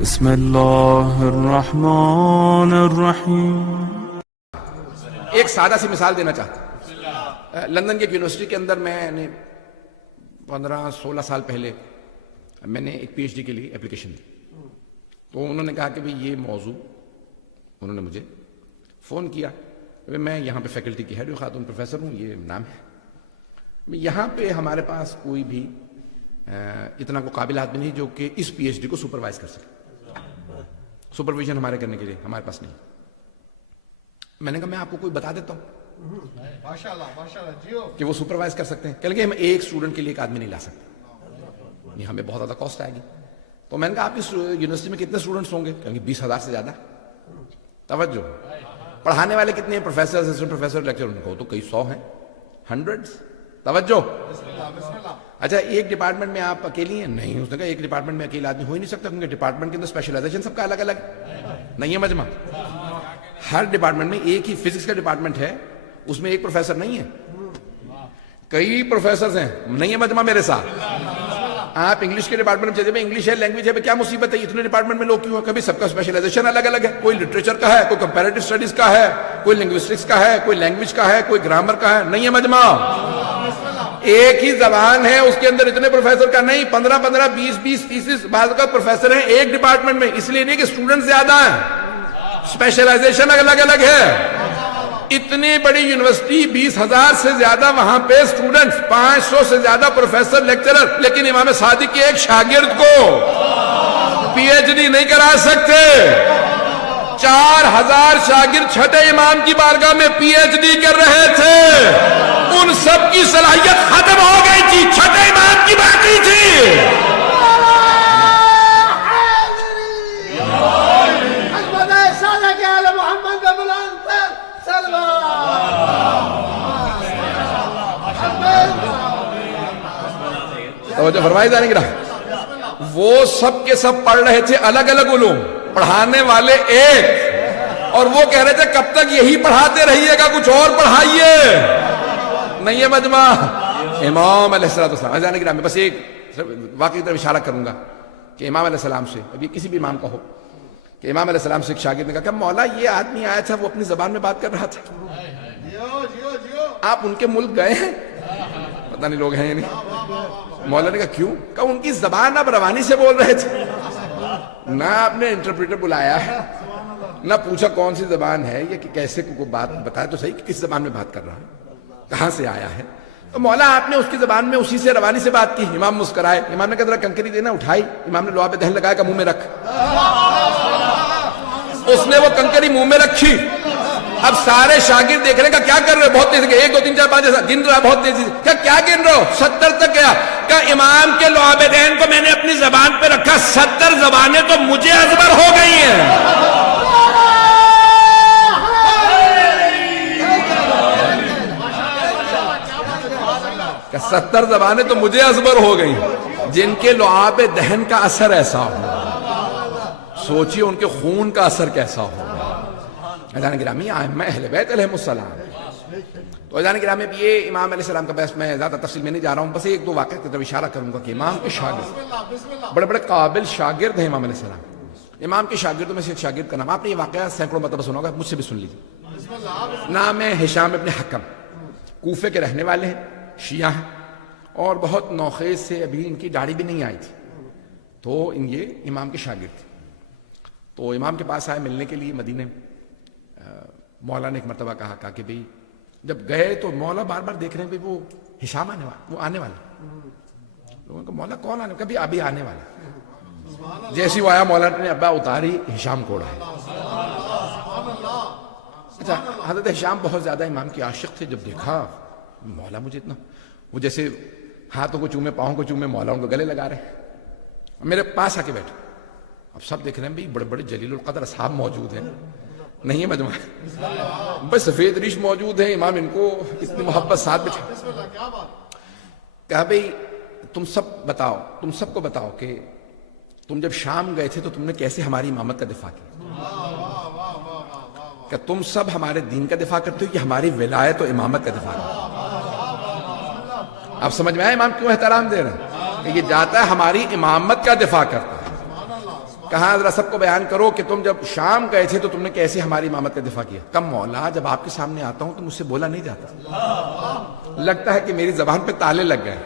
بسم اللہ الرحمن الرحیم۔ ایک سادہ سی مثال دینا چاہتا ہوں۔ لندن کی ایک یونیورسٹی کے اندر میں نے 15-16 سال پہلے میں نے ایک پی ایچ ڈی کے لیے اپلیکیشن دی، تو انہوں نے کہا کہ بھئی یہ موضوع، انہوں نے مجھے فون کیا، میں یہاں پہ فیکلٹی کی ہیڈ خاتون پروفیسر ہوں، یہ نام ہے، یہاں پہ ہمارے پاس کوئی بھی اتنا کو قابل آدمی نہیں جو کہ اس پی ایچ ڈی کو سپروائز کر سکے، سپرویژن ہمارے کرنے کے لیے ہمارے پاس نہیں۔ میں نے کہا میں آپ کو کوئی بتا دیتا ہوں کہ وہ سپروائز کر سکتے ہیں۔ کہنے لگے ہم ایک اسٹوڈنٹ کے لیے ایک آدمی نہیں لا سکتے، یہ ہمیں بہت زیادہ کاسٹ آئے گی۔ تو میں نے کہا آپ اس یونیورسٹی میں کتنے اسٹوڈنٹس ہوں گے؟ کہیں گے 20,000 سے زیادہ۔ توجہ، پڑھانے والے کتنے ہیں؟ پروفیسر، اسسٹنٹ پروفیسر، لیکچر، ان کو تو کئی 100 ہیں، ہنڈریڈز۔ توجہ، اچھا ایک ڈپارٹمنٹ میں آپ اکیلی ہیں؟ نہیں، اس نے کہا ایک ڈپارٹمنٹ میں اکیلا آدمی ہو ہی نہیں سکتا، کیونکہ ڈپارٹمنٹ کے اندر اسپیشلائزیشن سب کا الگ الگ نہیں ہے مجمع۔ ہر ڈپارٹمنٹ میں ایک ہی فزکس کا ڈپارٹمنٹ ہے، اس میں ایک پروفیسر نہیں ہے، کئی پروفیسرز ہیں، نہیں ہے مجمع میرے ساتھ۔ آپ انگلش کے ڈپارٹمنٹ میں چلے، انگلش ہے، لینگویج ہے، کیا مصیبت ہے؟ اتنے ڈپارٹمنٹ میں لوگ کیوں ہیں؟ کبھی سب کا اسپیشلائزیشن الگ الگ ہے، کوئی لٹریچر کا ہے، کوئی کمپیریٹو اسٹڈیز کا ہے، کوئی لنگوسٹکس کا ہے، کوئی لینگویج کا ہے، کوئی گرامر کا ہے، نہیں ہے مجمع۔ ایک ہی زبان ہے، اس کے اندر اتنے پروفیسر کا نہیں، 15 20 30 بعض کا پروفیسر ہیں ایک ڈپارٹمنٹ میں، اس لیے نہیں کہ اسٹوڈنٹ زیادہ ہیں، اسپیشلائزیشن الگ الگ ہے۔ اتنی بڑی یونیورسٹی، 20,000 سے زیادہ وہاں پہ اسٹوڈنٹس، 500 سے زیادہ پروفیسر، لیکچرر، لیکن امام صادق کے ایک شاگرد کو پی ایچ ڈی نہیں کرا سکتے۔ 4,000 شاگرد چھٹے امام کی بارگاہ میں پی ایچ ڈی کر رہے تھے، ان سب کی صلاحیت ختم ہو گئی تھی، چھٹے امام کی باقی تھی۔ توجہ فرمائی جانے کی رہا، وہ سب کے سب پڑھ رہے تھے الگ الگ علوم، پڑھانے والے ایک، اور وہ کہہ رہے تھے کب تک یہی پڑھاتے رہیے گا، کچھ اور پڑھائیے، نہیں ہے مجمع۔ امام علیہ السلام جانے کی رہا، میں بس ایک واقعی طرف اشارہ کروں گا کہ امام علیہ السلام سے، ابھی کسی بھی امام کا ہو، کہ امام علیہ السلام سے ایک شاگرد نے کہا کہ مولا یہ آدمی آیا تھا، وہ اپنی زبان میں بات کر رہا تھا، آپ ان کے ملک گئے ہیں؟ پتہ نہیں لوگ ہیں یا نہیں۔ مولا نے کہا کیوں؟ کہا ان کی زبان اب روانی سے بول رہے تھے، نہ آپ نے انٹرپریٹر بلایا ہے، نہ پوچھا کون سی زبان ہے، یہ کہ کیسے کو بات بتایا تو صحیح کہ کس زبان میں بات کر رہا ہے، کہاں سے آیا ہے۔ تو مولا آپ نے اس کی زبان میں اسی سے روانی سے بات کی۔ امام مسکرائے، امام نے کہا ذرا کنکری دینا، اٹھائی، امام نے لعاب دہن لگایا کہ منہ میں رکھ، اس نے وہ کنکری منہ میں رکھی۔ اب سارے شاگرد دیکھ رہے ہیں کہ کیا کر رہے ہو، بہت تیزی سے 1 2 3 4 5 گن رہا، بہت تیزی سے، کیا گن رہے ہو؟ 70 تک گیا۔ کہ امام کے لعاب دہن کو میں نے اپنی زبان پہ رکھا، 70 زبانیں تو مجھے ازبر ہو گئی ہیں۔ کہ 70 زبانیں تو مجھے ازبر ہو گئی ہیں، جن کے لعاب دہن کا اثر ایسا ہو، سوچئے ان کے خون کا اثر کیسا ہو۔ اذان گرامی ائمہ اہل بیت علیہم السلام۔ تو اذان گرامی یہ امام علیہ السلام کا بحث میں زیادہ تفصیل میں نہیں جا رہا ہوں، بس ایک دو واقعہ کی طرف اشارہ کروں گا کہ امام کے شاگرد بڑے بڑے قابل شاگرد ہیں امام علیہ السلام۔ امام کے شاگردوں میں سے ایک شاگرد کا نام، آپ نے یہ واقعہ سینکڑوں مرتبہ سنا ہوگا، مجھ سے بھی سن لیجیے۔ نام ہے ہشام ابن حکم، کوفے کے رہنے والے ہیں، شیعہ ہیں، اور بہت نوخیز سے، ابھی ان کی داڑھی بھی نہیں آئی تھی، تو یہ امام کے شاگرد تھے۔ تو امام کے پاس آئے ملنے کے لیے مدینے۔ مولا نے ایک مرتبہ کہا کہ بھئی جب گئے تو مولا بار بار دیکھ رہے ہیں کہ وہ ہشام آنے والا، وہ آنے والا۔ لوگوں کو مولا کون آنے والا؟ کبھی ابھی آنے والا۔ جیسی وہ آیا مولا نے ابا اتاری، ہشام کوڑا ہے۔ اچھا حضرت ہشام بہت زیادہ امام کے عاشق تھے، جب دیکھا مولا مجھے اتنا، وہ جیسے ہاتھوں کو چومے، پاؤں کو چومے، مولا ان کو گلے لگا رہے ہیں، میرے پاس آ کے بیٹھے۔ اب سب دیکھ رہے ہیں بھئی بڑے بڑے جلیل القدر اصحاب موجود ہیں، نہیں ہے مجمع، بس سفید ریش موجود ہیں، امام ان کو اتنی محبت ساتھ بٹھا۔ کہا بھئی تم سب بتاؤ، تم سب کو بتاؤ کہ تم جب شام گئے تھے تو تم نے کیسے ہماری امامت کا دفاع کیا؟ کہ تم سب ہمارے دین کا دفاع کرتے ہو کہ ہماری ولایت و امامت کا دفاع کرتے ہو؟ اب سمجھ میں آیا امام کیوں احترام دے رہے ہیں، کہ یہ جاتا ہے ہماری امامت کا دفاع کرتا ہے۔ کہا ذرا سب کو بیان کرو کہ تم جب شام گئے تھے تو تم نے کیسے ہماری امامت کا دفاع کیا؟ کم مولا جب آپ کے سامنے آتا ہوں تو مجھ سے بولا نہیں جاتا، لگتا ہے کہ میری زبان پہ تالے لگ گئے،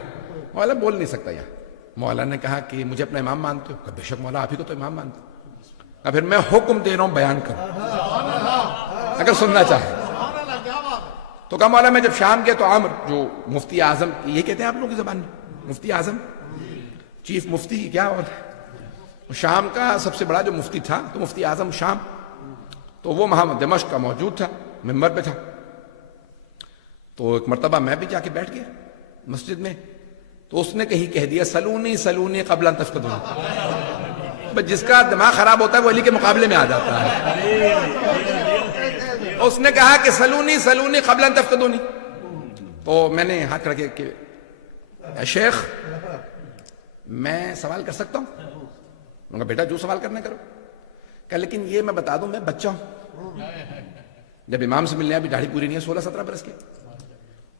مولا بول نہیں سکتا یار۔ مولا نے کہا کہ مجھے اپنا امام مانتے ہو؟ کہا بے شک مولا آپ ہی کو تو امام مانتے ہو۔ پھر میں حکم دے رہا ہوں بیان کرو اگر سننا چاہے تو۔ کہا مولا میں جب شام گیا تو عامر جو مفتی اعظم، یہ کہتے ہیں آپ لوگوں کی زبان میں مفتی اعظم، چیف مفتی کیا، اور شام کا سب سے بڑا جو مفتی تھا تو مفتی اعظم شام، تو وہ وہاں دمشق کا موجود تھا، ممبر پہ تھا۔ تو ایک مرتبہ میں بھی جا کے بیٹھ گیا مسجد میں، تو اس نے کہیں کہہ دیا سلونی سلونی قبل ان تفقدون۔ بس جس کا دماغ خراب ہوتا ہے وہ علی کے مقابلے میں آ جاتا ہے۔ اس نے کہا کہ سلونی سلونی قبل ان تفقدونی، تو میں نے ہاتھ رکھے کہ اے شیخ میں سوال کر سکتا ہوں؟ میں نے کہا بیٹا جو سوال کرنا کرو۔ کہ لیکن یہ میں بتا دوں میں بچہ ہوں، جب امام سے ملنے ابھی داڑھی پوری نہیں ہے، 16-17 برس کے،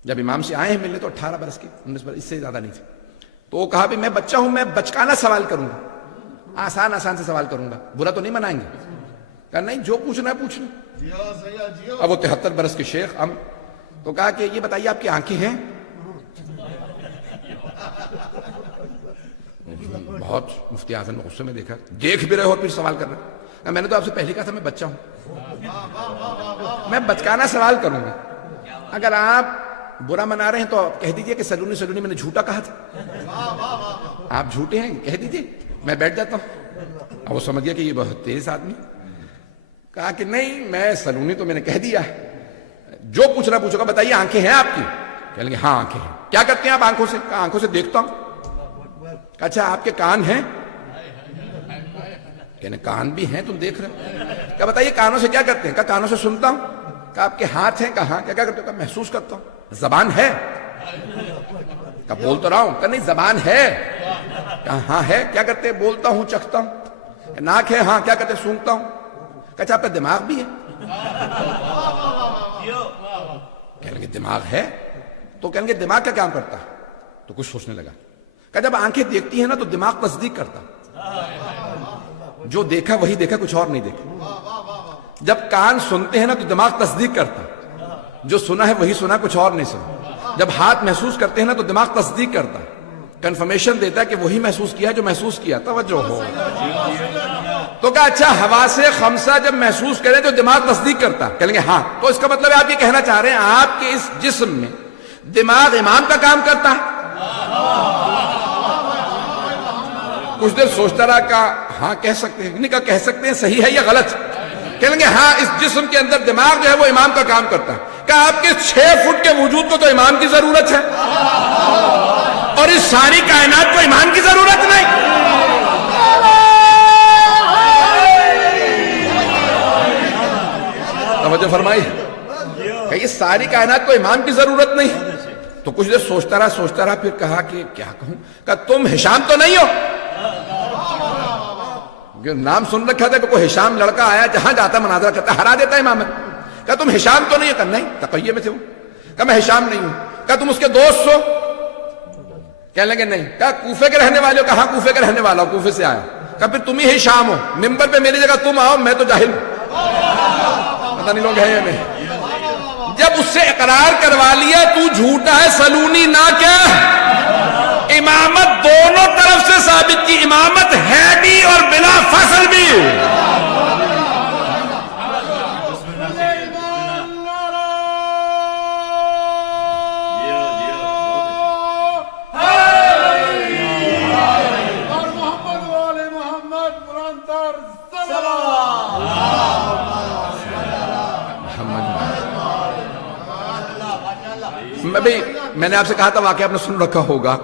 جب امام سے آئے ہیں ملنے تو 18 برس کے، 19 برس، اس سے زیادہ نہیں تھے۔ تو وہ کہا بھی میں بچہ ہوں، میں بچکانا سوال کروں گا، آسان آسان سے سوال کروں گا، برا تو نہیں منائیں گے؟ کہا نہیں جو پوچھنا ہے پوچھ لو۔ اب وہ 73 برس کے شیخ تو کہا کہ یہ بتائیے آپ کی آنکھیں ہیں؟ بہت مفتی اعظم نے غصے میں دیکھا، دیکھ بھی رہے ہو پھر سوال کر رہے؟ میں نے تو آپ سے پہلے کہا تھا میں بچہ ہوں، میں بچکانا سوال کروں گا، اگر آپ برا منا رہے ہیں تو کہہ دیجئے کہ سلونی سلونی میں نے جھوٹا کہا تھا، آپ جھوٹے ہیں کہہ دیجئے، میں بیٹھ جاتا ہوں۔ اب وہ سمجھ گیا کہ یہ بہت تیز آدمی، کہا کہ نہیں میں سلونی تو میں نے کہہ دیا ہے، جو پوچھنا پوچھو گا، بتائیے آنکھیں ہیں آپ کی؟ کہہ لیں گے ہاں آنکھیں ہیں۔ کیا کرتے ہیں آپ آنکھوں سے؟ کہا آنکھوں سے دیکھتا ہوں۔ اچھا آپ کے کان ہیں؟ کہنے کان بھی ہیں تم دیکھ رہے ہو۔ کہا بتائیے کانوں سے کیا کرتے ہیں؟ کہا کانوں سے سنتا ہوں۔ کہا آپ کے ہاتھ ہیں؟ کہا ہاں۔ کیا کرتے ہو؟ کہا محسوس کرتا ہوں۔ زبان ہے؟ کہا بول تو رہا ہوں۔ کہا نہیں زبان ہے؟ کہا ہاں ہے۔ کیا کرتے ہیں؟ بولتا ہوں چکھتا ہوں۔ ناک ہے؟ ہاں۔ کیا کرتے ہیں؟ سونگتا ہوں۔ کہا اچھا آپ کا دماغ بھی ہے؟ کہنے لگے دماغ ہے؟ تو کہنے لگے دماغ کا کام کرتا ہے؟ تو کچھ سوچنے لگا، کہ جب آنکھیں دیکھتی ہیں نا تو دماغ تصدیق کرتا، جو دیکھا وہی دیکھا، کچھ اور نہیں دیکھا۔ جب کان سنتے ہیں نا تو دماغ تصدیق کرتا، جو سنا ہے وہی سنا، کچھ اور نہیں سنا۔ جب ہاتھ محسوس کرتے ہیں نا تو دماغ تصدیق کرتا، کنفرمیشن دیتا ہے کہ وہی محسوس کیا جو محسوس کیا۔ توجہ ہو۔ تو کہا اچھا حواس خمسہ جب محسوس کریں تو دماغ تصدیق کرتا، کہیں گے ہاں۔ تو اس کا مطلب ہے آپ یہ کہنا چاہ رہے ہیں آپ کے اس جسم میں دماغ امام کا کام کرتا ہے؟ کچھ دیر سوچتا رہا، کہا ہاں کہہ سکتے ہیں۔ نہیں کہا کہہ سکتے ہیں، صحیح ہے یا غلط؟ کہیں گے ہاں اس جسم کے اندر دماغ جو ہے وہ امام کا کام کرتا ہے۔ کہا آپ کے 6 فٹ کے وجود کو تو امام کی ضرورت ہے، اور اس ساری کائنات کو امام کی ضرورت نہیں۔ توجہ فرمائی، کہ یہ ساری کائنات کو امام کی ضرورت نہیں۔ تو کچھ دیر سوچتا رہا پھر کہا کہ کیا کہوں؟ کہا تم ہشام تو نہیں ہو؟ نام سن رکھا تھا کہ کوئی ہشام لڑکا آیا جہاں جاتا مناظرہ کرتا ہرا دیتا امامت۔ کہا تم ہشام تو نہیں ہو؟ کہا نہیں، تقیہ میں تھے وہ۔ کہا میں ہشام نہیں ہوں۔ کہا تم اس کے دوست ہو؟ کہنے لگے نہیں۔ کہا کوفے کے رہنے والے ہو؟ کہا کوفے کے رہنے والا ہوں، کوفے سے آیا۔ کہا پھر تم ہی ہشام ہو، ممبر پہ میری جگہ تم آؤ، میں تو جاہل ہوں، پتہ نہیں لوگ ہیں یا نہیں۔ جب اس سے اقرار کروا لیا تو جھوٹا ہے، سلونی نہ کیا، امامت دونوں طرف سے ثابت کی، امامت ہے بھی اور بلا فصل بھی۔ میں نے آپ سے کہا تھا واقعہ آپ نے سن رکھا ہوگا،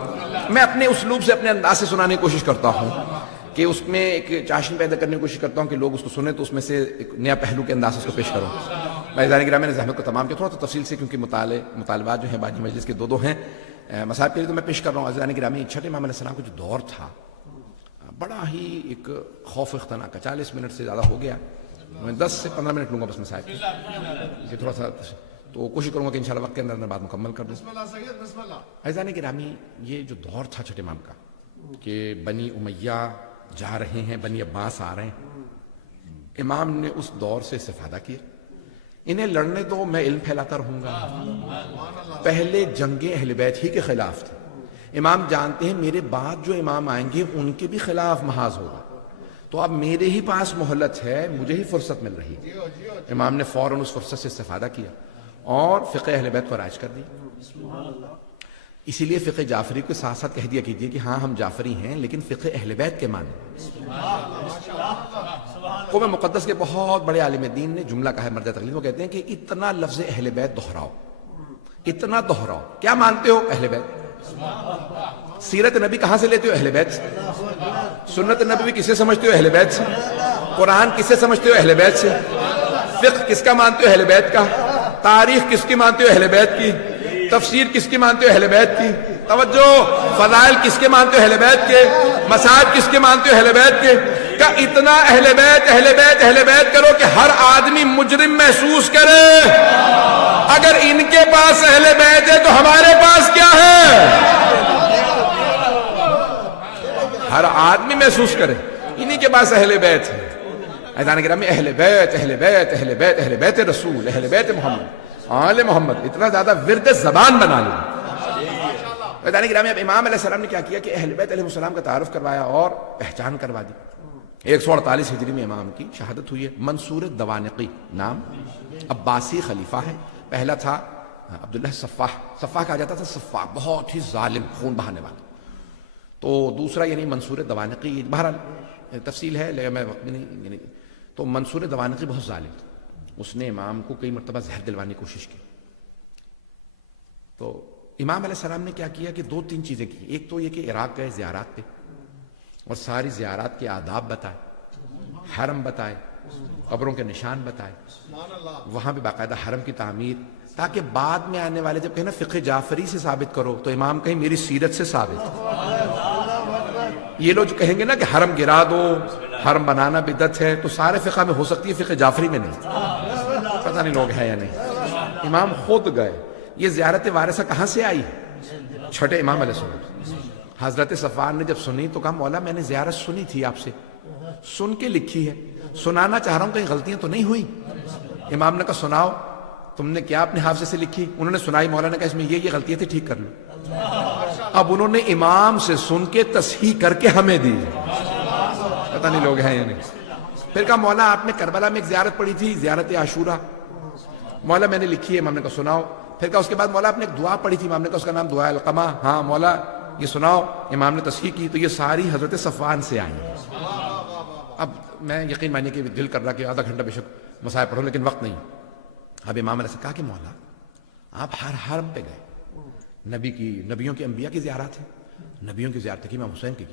میں اپنے اسلوب سے اپنے انداز سے سنانے کی کوشش کرتا ہوں کہ اس میں ایک چاشنی پیدا کرنے کی کوشش کرتا ہوں کہ لوگ اس کو سنیں تو اس میں سے ایک نیا پہلو کے انداز سے اس کو پیش کروں۔ عزیزان گرامی نے زحمت کو تمام کیا، تھوڑا سا تفصیل سے کیونکہ مطالبات جو ہیں باقی مجلس کے دو ہیں مصاحب کے لیے تو میں پیش کر رہا ہوں۔ عزیزان گرامی، چھٹے امام علیہ السلام کا جو دور تھا بڑا ہی ایک خوف اختناک کا، 40 منٹ سے زیادہ ہو گیا، میں 10 سے 15 منٹ لوں گا بس مصاحب کی، تھوڑا سا تو کوشش کروں گا کہ انشاءاللہ وقت کے اندر بات مکمل کر دوں۔ عزیزان گرامی، یہ جو دور تھا چھٹے امام کا کہ بنی امیہ جا رہے ہیں، بنی عباس آ رہے ہیں. امام نے اس دور سے استفادہ کیا. انہیں لڑنے دو، میں علم پھیلاتا رہوں گا. پہلے جنگیں اہل بیت ہی کے خلاف تھی. امام جانتے ہیں میرے بعد جو امام آئیں گے ان کے بھی خلاف محاذ ہوگا، تو اب میرے ہی پاس مہلت ہے، مجھے ہی فرصت مل رہی ہے. امام نے فوراً اس فرصت سے استفادہ کیا اور فقہ اہل بیت کو رائج کر دی. اسی لیے فقہ جعفری کے ساتھ ساتھ کہہ دیا کیجئے کہ ہاں ہم جعفری ہیں لیکن فقہ اہل بیت کے مانیں. قوم مقدس کے بہت بڑے عالم دین نے جملہ کہا ہے مرجع تقلید، وہ کہتے ہیں کہ اتنا لفظ اہل بیت دہراؤ، اتنا دہراؤ. کیا مانتے ہو؟ اہل بیت. سیرت نبی کہاں سے لیتے ہو؟ اہل بیت سے. سنت نبی کسے سمجھتے ہو؟ اہل بیت سے. قرآن کسے سمجھتے ہو؟ اہل بیت سے. فقہ کس کا مانتے ہو؟ اہل بیت کا. تاریخ کس کی مانتے ہو؟ اہل بیت کی. تفسیر کس کی مانتے ہو؟ اہل بیت کی. توجہ. فضائل کس کے مانتے ہو؟ اہل بیت کے. مسائل کس کے مانتے ہو؟ اہل بیت کے. کہ اتنا اہل بیت اہل بیت اہل بیت کرو کہ ہر آدمی مجرم محسوس کرے. اگر ان کے پاس اہل بیت ہے تو ہمارے پاس کیا ہے؟ ہر آدمی محسوس کرے انہی کے پاس اہل بیت ہے. عزیزان گرامی، اہل بیت اہل بیت اہل بیت اہل بیت رسول، اہل بیت محمد، آل محمد، اتنا زیادہ ورد زبان بنا لیا. عزیزان گرامی، اب امام علیہ السلام نے کیا کیا کہ اہل بیت علیہ السلام کا تعارف کروایا اور پہچان کروا دی. 148 ہجری میں امام کی شہادت ہوئی ہے. منصور دوانقی نام، عباسی خلیفہ ہے. پہلا تھا عبداللہ صفاح. صفاح کہا جاتا تھا صفاح، بہت ہی ظالم، خون بہانے والا. تو دوسرا یعنی منصور دوانقی، بہرحال تفصیل ہے لیکن میں وقت میں نہیں، یعنی تو منصور دوانقی بہت ظالم تھا. اس نے امام کو کئی مرتبہ زہر دلوانے کی کوشش کی. تو امام علیہ السلام نے کیا کیا کہ 2-3 چیزیں کی. ایک تو یہ کہ عراق گئے زیارات پہ اور ساری زیارات کے آداب بتائے، حرم بتائے، قبروں کے نشان بتائے، وہاں پہ باقاعدہ حرم کی تعمیر، تاکہ بعد میں آنے والے جب کہیں نا فقہ جعفری سے ثابت کرو تو امام کہیں میری سیرت سے ثابت. یہ لوگ جو کہیں گے نا کہ حرم گرا دو، حرم بنانا بدعت ہے، تو سارے فقہ میں ہو سکتی ہے، فقہ جعفری میں نہیں. پتہ نہیں لوگ ہیں یا نہیں. امام خود گئے. یہ زیارت وارثہ کہاں سے آئی؟ چھٹے امام علیہ السلام. حضرت صفوان نے جب سنی تو کہا مولا میں نے زیارت سنی تھی آپ سے، سن کے لکھی ہے، سنانا چاہ رہا ہوں، کہیں غلطیاں تو نہیں ہوئی. امام نے کہا سناؤ، تم نے کیا اپنے حافظے سے لکھی؟ انہوں نے سنائی. مولا نے کہا اس میں یہ غلطیاں تھی، ٹھیک کر لو. اب انہوں نے امام سے سن کے تصحیح کر کے ہمیں دی. پتہ نہیں لوگ ہیں یا نہیں. پھر کہا مولا آپ نے کربلا میں ایک زیارت پڑھی تھی، زیارت عاشورہ. مولا میں نے لکھی ہے. امام نے کہا سناؤ. پھر کہا اس کے بعد مولا آپ نے ایک دعا پڑھی تھی. امام نے کہا اس کا نام دعا القمہ. ہاں مولا یہ سناؤ. امام نے تصحیح کی. تو یہ ساری حضرت صفوان سے آئی. اب میں یقین مانیے کہ دل کر رہا کہ آدھا گھنٹہ بے شک مسائل پڑھوں، لیکن وقت نہیں. اب امام علیہ سے کہا کہ مولا آپ ہر حرم پہ گئے، نبیوں کے انبیاء کی زیارت ہے، نبیوں کی زیارت کی، امام حسین کی،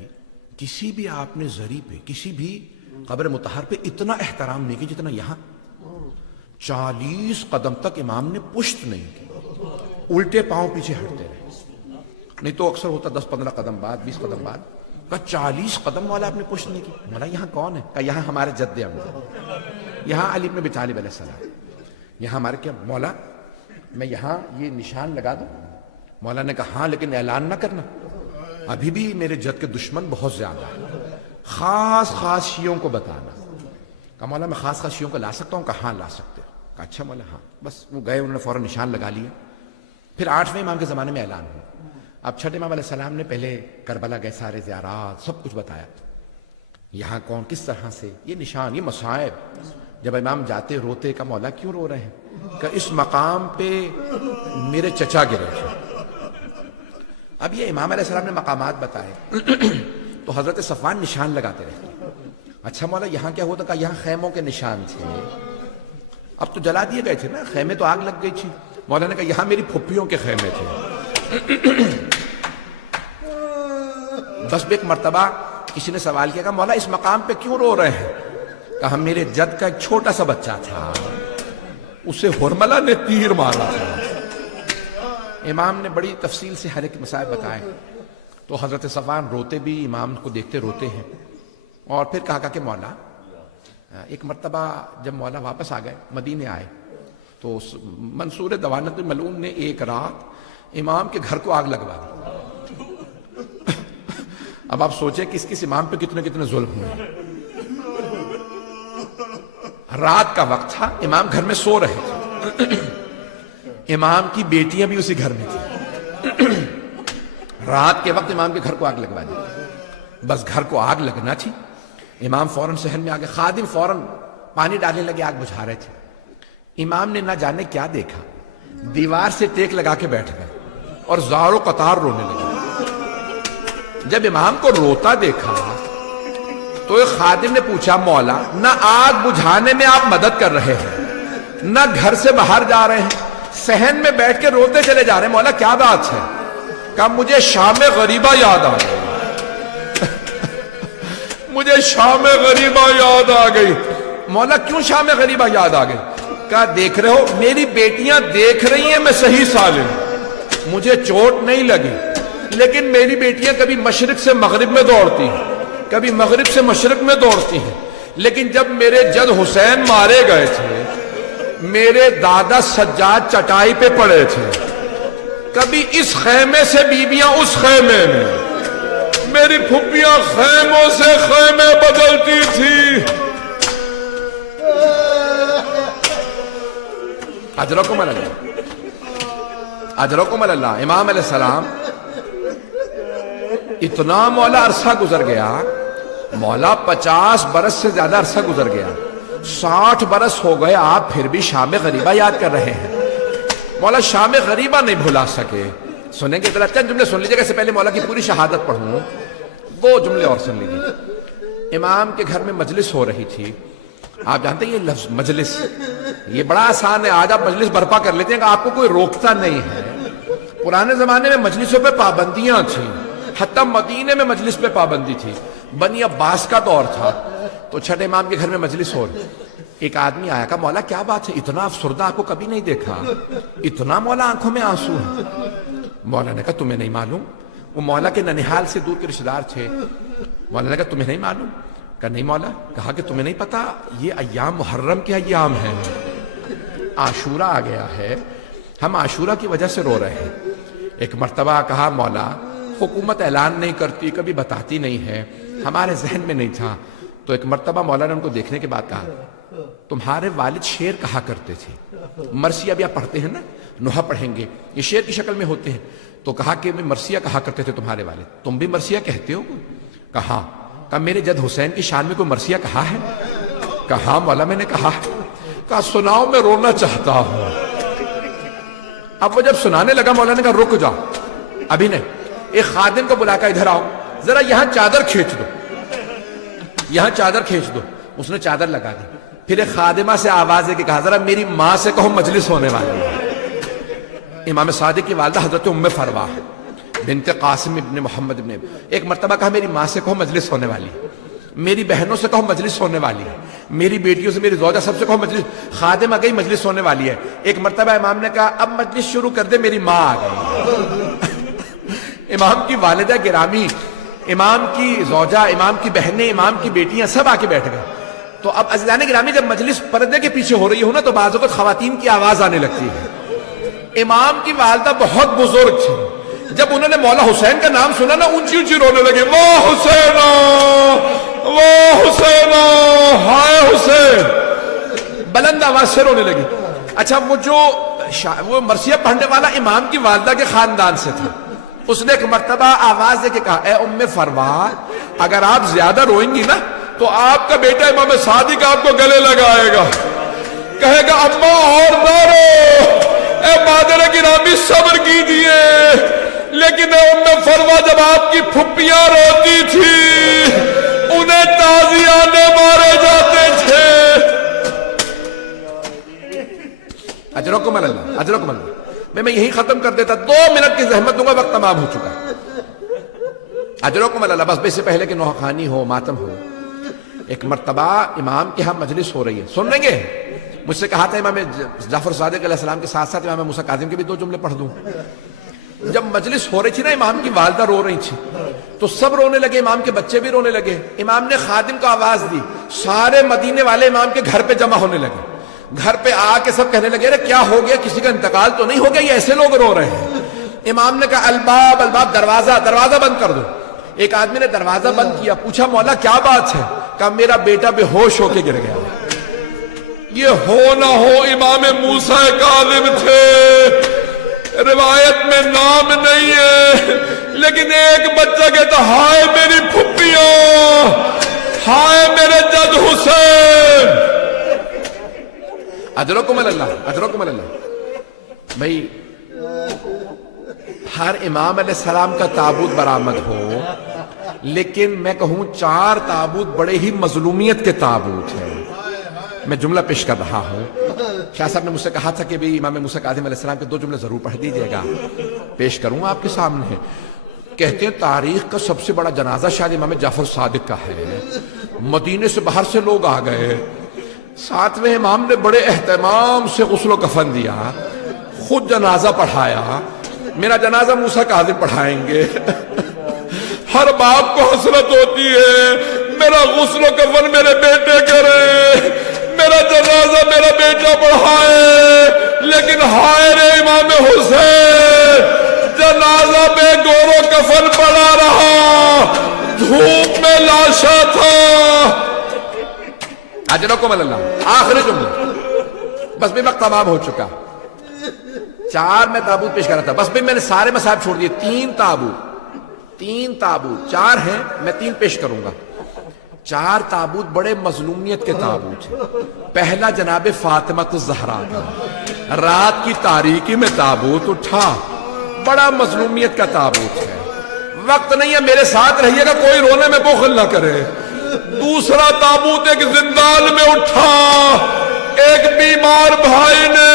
کسی بھی آپ نے زری پہ، کسی بھی قبر مطہر پہ اتنا احترام نہیں کی جتنا یہاں. 40 قدم تک امام نے پشت نہیں کی، الٹے پاؤں پیچھے ہٹتے رہے. نہیں تو اکثر ہوتا 10-15 قدم بعد، 20 قدم بعد. کہا 40 قدم مولا آپ نے پشت نہیں کی. مولا یہاں کون ہے؟ کہا یہاں ہمارے جد امجد، یہاں علی بن ابی طالب علیہ السلام، یہاں ہمارے کیا. مولا میں یہاں یہ نشان لگا دوں؟ مولا نے کہا ہاں لیکن اعلان نہ کرنا، ابھی بھی میرے جد کے دشمن بہت زیادہ ہیں، خاص شیعوں کو بتانا. کہا مولا میں خاص شیعوں کو لا سکتا ہوں؟ کہا ہاں لا سکتے ہو. کہا اچھا مولا ہاں. بس وہ گئے، انہوں نے فوراً نشان لگا لیا. پھر 8ویں امام کے زمانے میں اعلان ہوا. اب چھٹے امام علیہ السلام نے پہلے کربلا گئے، سارے زیارات سب کچھ بتایا، یہاں کون کس طرح سے، یہ نشان، یہ مصائب. جب امام جاتے روتے. کا مولا کیوں رو رہے ہیں؟ کہ اس مقام پہ میرے چچا گرے تھے. اب یہ امام علیہ السلام نے مقامات بتائے تو حضرت صفوان نشان لگاتے رہتے. اچھا مولا یہاں کیا ہوتا؟ کہ یہاں خیموں کے نشان تھے، اب تو جلا دیے گئے تھے نا، خیمے تو آگ لگ گئی تھی. مولا نے کہا یہاں میری پھپھیوں کے خیمے تھے. بس ایک مرتبہ کسی نے سوال کیا کہ مولا اس مقام پہ کیوں رو رہے ہیں؟ کہا میرے جد کا ایک چھوٹا سا بچہ تھا، اسے ہرملہ نے تیر مارا تھا. امام نے بڑی تفصیل سے ہر ایک مسائل بتائے. تو حضرت صفوان روتے بھی، امام کو دیکھتے روتے ہیں. اور پھر کہا کہ مولا ایک مرتبہ جب مولا واپس آ گئے، مدینے آئے، تو منصور دوانقی ملعون نے ایک رات امام کے گھر کو آگ لگوا دی. اب آپ سوچیں کہ کس امام پہ کتنے کتنے ظلم ہوئے. رات کا وقت تھا, امام گھر میں سو رہے تھے, امام کی بیٹیاں بھی اسی گھر میں تھیں. رات کے وقت امام کے گھر کو آگ لگوا دی. بس گھر کو آگ لگنا تھی, امام فوراً صحن میں آگے, خادم فوراً پانی ڈالنے لگے, آگ بجھا رہے تھے. امام نے نہ جانے کیا دیکھا, دیوار سے ٹیک لگا کے بیٹھ گئے اور زار و قطار رونے لگے. جب امام کو روتا دیکھا تو ایک خادم نے پوچھا, مولا نہ آگ بجھانے میں آپ مدد کر رہے ہیں, نہ گھر سے باہر جا رہے ہیں, صحن میں بیٹھ کے روتے چلے جا رہے ہیں, مولا کیا بات ہے؟ کہا مجھے شام غریبہ یاد آ گئی. مجھے شام غریبہ یاد آ گئی. مولا کیوں شام غریبہ یاد آ گئی؟ کہا دیکھ رہے ہو میری بیٹیاں دیکھ رہی ہیں میں صحیح سالم, مجھے چوٹ نہیں لگی, لیکن میری بیٹیاں کبھی مشرق سے مغرب میں دوڑتی ہیں, کبھی مغرب سے مشرق میں دوڑتی ہیں. لیکن جب میرے جد حسین مارے گئے تھے, میرے دادا سجاد چٹائی پہ پڑے تھے, کبھی اس خیمے سے بیویاں اس خیمے میں, میری پھپھیاں خیموں سے خیمے بدلتی تھی. اجرکم اللہ, اجرکم اللہ. امام علیہ السلام اتنا مولا عرصہ گزر گیا, مولا 50 برس سے زیادہ عرصہ گزر گیا, 60 برس ہو گئے, آپ پھر بھی شام غریبہ یاد کر رہے ہیں. مولا شام غریبہ نہیں بھلا سکے. سنیں گے ذرا چند جملے سن لیجیے, اس سے پہلے مولا کی پوری شہادت پڑھوں, 2 جملے اور سن لیجیے. امام کے گھر میں مجلس ہو رہی تھی. آپ جانتے ہیں یہ لفظ مجلس, یہ بڑا آسان ہے, آج آپ مجلس برپا کر لیتے ہیں کہ آپ کو کوئی روکتا نہیں ہے. پرانے زمانے میں مجلسوں پہ پابندیاں تھیں, حتیٰ مدینے میں مجلس پہ پابندی تھی. بنی عباس کا دور تھا تو چھٹے امام کے گھر میں مجلس ہو رہی. ایک آدمی آیا, کہا مولا کیا بات ہے, اتنا افسردہ آپ کو کبھی نہیں دیکھا, اتنا مولا آنکھوں میں آنسو ہے. مولا نے کہا تمہیں نہیں معلوم؟ وہ مولا کے ننیحال سے دور کے رشتہ دار تھے. مولا نے کہا تمہیں نہیں معلوم؟ کہا نہیں مولا. کہا کہ تمہیں نہیں پتا یہ ایام محرم کے ایام ہیں, عاشورہ آ گیا ہے, ہم عاشورہ کی وجہ سے رو رہے ہیں. ایک مرتبہ کہا مولا حکومت اعلان نہیں کرتی, کبھی بتاتی نہیں ہے, ہمارے ذہن میں نہیں تھا. تو ایک مرتبہ مولا نے ان کو دیکھنے کے بعد کہا تمہارے والد شعر کہا کرتے تھے, مرثیہ بھی آپ پڑھتے ہیں نا, نوحہ پڑھیں گے, یہ شعر کی شکل میں ہوتے ہیں. تو کہا کہ مرثیہ کہا کرتے تھے تمہارے والد, تم بھی مرثیہ کہتے ہو؟ کہا. کہا میرے جد حسین کی شان میں کوئی مرثیہ کہا ہے؟ کہا مولا میں نے کہا. کہا سناؤ میں رونا چاہتا ہوں. اب وہ جب سنانے لگا مولا نے کہا رک جاؤ, ابھی نہیں. ایک خادم کو بلا کر ادھر آؤ, ذرا یہاں چادر کھینچ دو, یہاں چادر کھینچ دو. اس نے چادر لگا دی. پھر ایک خادمہ سے آواز دے کے کہا ذرا میری ماں سے کہو مجلس ہونے والی ہے. امام صادق کی والدہ حضرت ام فروا بنت قاسم ابن محمد ابن, ایک مرتبہ کہا میری ماں سے کہو مجلس ہونے والی ہے, میری بہنوں سے کہو مجلس ہونے والی ہے, میری بیٹیوں سے, میری زوجہ سب سے کہو مجلس. خادم آ گئی مجلس ہونے والی ہے. ایک مرتبہ امام نے کہا اب مجلس شروع کر دے, میری ماں آ گئی. امام کی والدہ گرامی, امام کی زوجہ, امام کی بہنیں, امام کی بیٹیاں سب آ کے بیٹھ گئے. تو اب عزیزان گرامی جب مجلس پردے کے پیچھے ہو رہی ہو نا تو بعض اوقات خواتین کی آواز آنے لگتی ہے. امام کی والدہ بہت بزرگ تھی, جب انہوں نے مولا حسین کا نام سنا نا اونچی اونچی رونے لگے, واہ حسین واہ حسین ہائے حسین, بلند آواز سے رونے لگی. اچھا وہ مرثیہ پڑھنے والا امام کی والدہ کے خاندان سے تھا. اس نے ایک مرتبہ آواز دے کے کہا اے ام فروا اگر آپ زیادہ روئیں گی نا تو آپ کا بیٹا امام صادق آپ کو گلے لگائے گا, کہے گا اماں اور نہ رو, اے مادر گرامی صبر کیجیے. لیکن اے ام فروا جب آپ کی پھپھیاں روتی تھی انہیں تازیانے مارے جاتے تھے. اجرکم اللہ, اجرکم اللہ. میں یہی ختم کر دیتا, 2 منٹ کی زحمت دوں گا, وقت تمام ہو چکا. اجرکم اللہ. بس اس سے پہلے کہ نوحہ خوانی ہو, ماتم ہو, ایک مرتبہ امام کے ہاں مجلس ہو رہی ہے, سن لیں گے. مجھ سے کہا تھا امام جعفر صادق علیہ السلام کے ساتھ ساتھ امام موسیٰ کاظم کے بھی 2 جملے پڑھ دوں. جب مجلس ہو رہی تھی نا, امام کی والدہ رو رہی تھی تو سب رونے لگے, امام کے بچے بھی رونے لگے. امام نے خادم کو آواز دی, سارے مدینے والے امام کے گھر پہ جمع ہونے لگے. گھر پہ آ کے سب کہنے لگے ارے کیا ہو گیا, کسی کا انتقال تو نہیں ہو گیا, یہ ایسے لوگ رو رہے ہیں. امام نے کہا الباب الباب, دروازہ دروازہ بند کر دو. ایک آدمی نے دروازہ بند کیا, پوچھا مولا کیا بات ہے؟ کہا میرا بیٹا بے ہوش ہو کے گر گیا. یہ ہو نہ ہو امام موسیٰ کاظم تھے, روایت میں نام نہیں ہے, لیکن ایک بچہ کہتا ہائے میری پھپھیاں, ہائے میرے جد حسین. اجرکم اللہ, اجرکم اللہ. بھائی ہر امام علیہ السلام کا تابوت برآمد ہو, لیکن میں کہوں 4 تابوت بڑے ہی مظلومیت کے تابوت ہیں. میں جملہ پیش کر رہا ہوں. شاہ صاحب نے مجھ سے کہا تھا کہ بھی امام موسیٰ کاظم علیہ السلام کے 2 جملے ضرور پڑھ دیجئے گا. پیش کروں آپ کے سامنے. کہتے ہیں تاریخ کا سب سے بڑا جنازہ شاید امام جعفر صادق کا ہے. مدینے سے باہر سے لوگ آ گئے, 7ویں امام نے بڑے اہتمام سے غسل و کفن دیا, خود جنازہ پڑھایا. میرا جنازہ موسیٰ کاظم پڑھائیں گے. ہر باپ کو حسرت ہوتی ہے میرا غسل و کفن میرے بیٹے کرے, میرا جنازہ میرا بیٹا پڑھائے, لیکن ہائے رے امام حسین, جنازہ میں گور و کفن پڑا رہا, دھوپ میں لاشا تھا. اجرکم اللہ. آخری جملہ, بس بھی وقت تمام ہو چکا. 4 میں تابوت پیش کر رہا تھا, بس بھی میں نے سارے مصاحب چھوڑ دیے. 3 تابوت 4 ہیں, میں 3 پیش کروں گا. 4 تابوت بڑے مظلومیت کے تابوت ہیں. پہلا جناب فاطمہ الزہرا کا, رات کی تاریکی میں تابوت اٹھا, بڑا مظلومیت کا تابوت ہے. وقت نہیں ہے, میرے ساتھ رہیے گا, کوئی رونے میں بخل نہ کرے. دوسرا تابوت ایک زندان میں اٹھا, ایک بیمار بھائی نے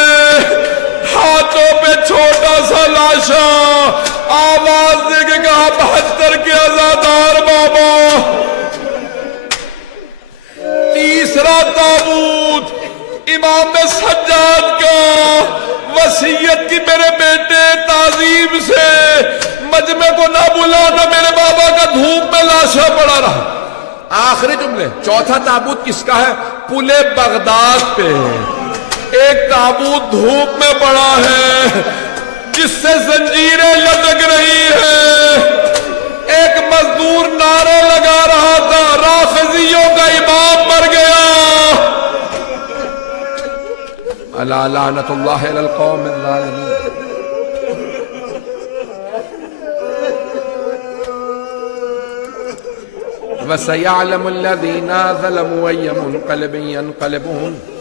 ہاتھوں پہ چھوٹا سا لاشا, آواز دے کے کہا 72 کے عزادار بابا. تیسرا تابوت امام سجاد کا, وصیت کی میرے بیٹے تعظیم سے مجمع کو نہ بلانا, میرے بابا کا دھوپ میں لاشا پڑا رہا. آخری جملے. چوتھا تابوت کس کا ہے؟ پل بغداد پہ ایک تابوت دھوپ میں پڑا ہے, جس سے زنجیریں لٹک رہی ہیں. ایک مزدور نعرے لگا رہا تھا, رافضیوں کا امام مر گیا. الا لعنت اللہ علی القوم الظالمین. وَسَيَعْلَمُ الَّذِينَ ظَلَمُوا أَيَّ مُنْقَلِبٍ يَنْقَلِبُونَ